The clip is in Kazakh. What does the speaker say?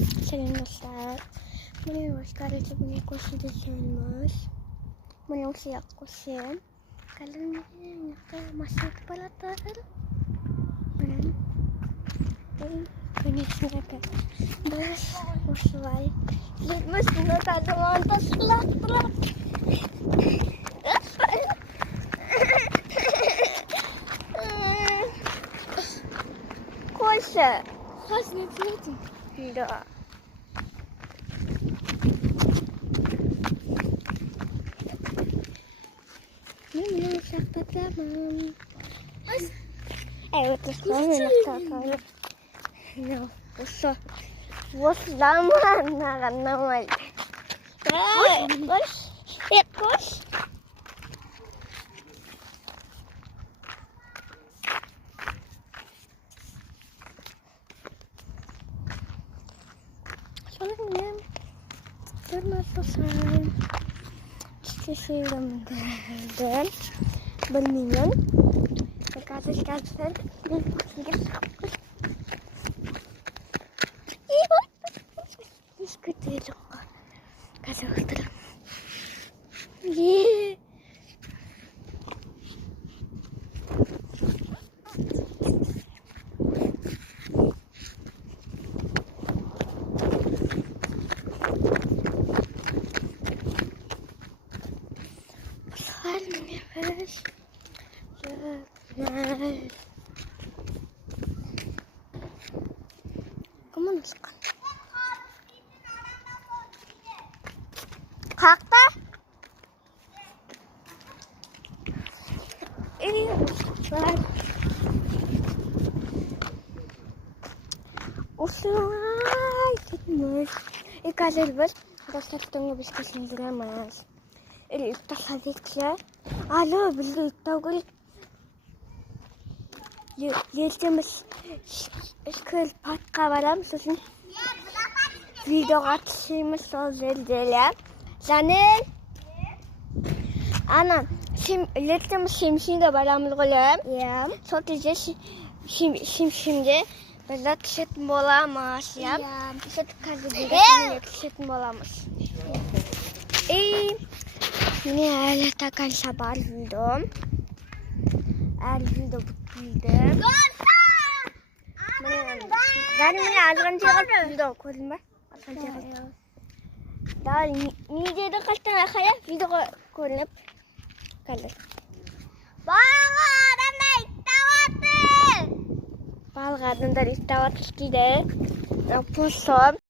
Саламаллаа. Миний уушгаарыг миний гүйцэтгэх миний уушиг гүйсэн. Галын машин балатаа. Миний снэпэ. Бас уушвай. Литмас нотадван таслат. Коша. Хасне цвет. Да. Меня шахтатам. Вот что меня шахтатам. Ну, что? Вот лама нагнамай. Кош. Солонгем. Термосан. Чисэм дэн. Бэлминэн. Казалкаасан. Искэтэл. Казахтар. Е. Come on, Kakta? Ini Usuai, fitness. Ikalir bas, dasar tunggu biskit dramas. Ini tak hadik ya. Alo, beli tahu Yeltemiz skol patqa барам сосын видеоға түсеміз сол жерде. Және ана yeltemiz шемшинге барамыз ғой. Иә. Сол кезде шемшинге біз түсетін боламыз. Иә. Сол қазір түсетін боламыз. Міне әлі таканша бар видео. Әлі видео бітпейді. Zaten beni azgan çeker video koydum ben. Azgan çeker. Daha videoda kaç tane kaya video koydum. Kaldır. Balga adamda istavatı. Balga adamda istavatı işte. Yapıyorsun.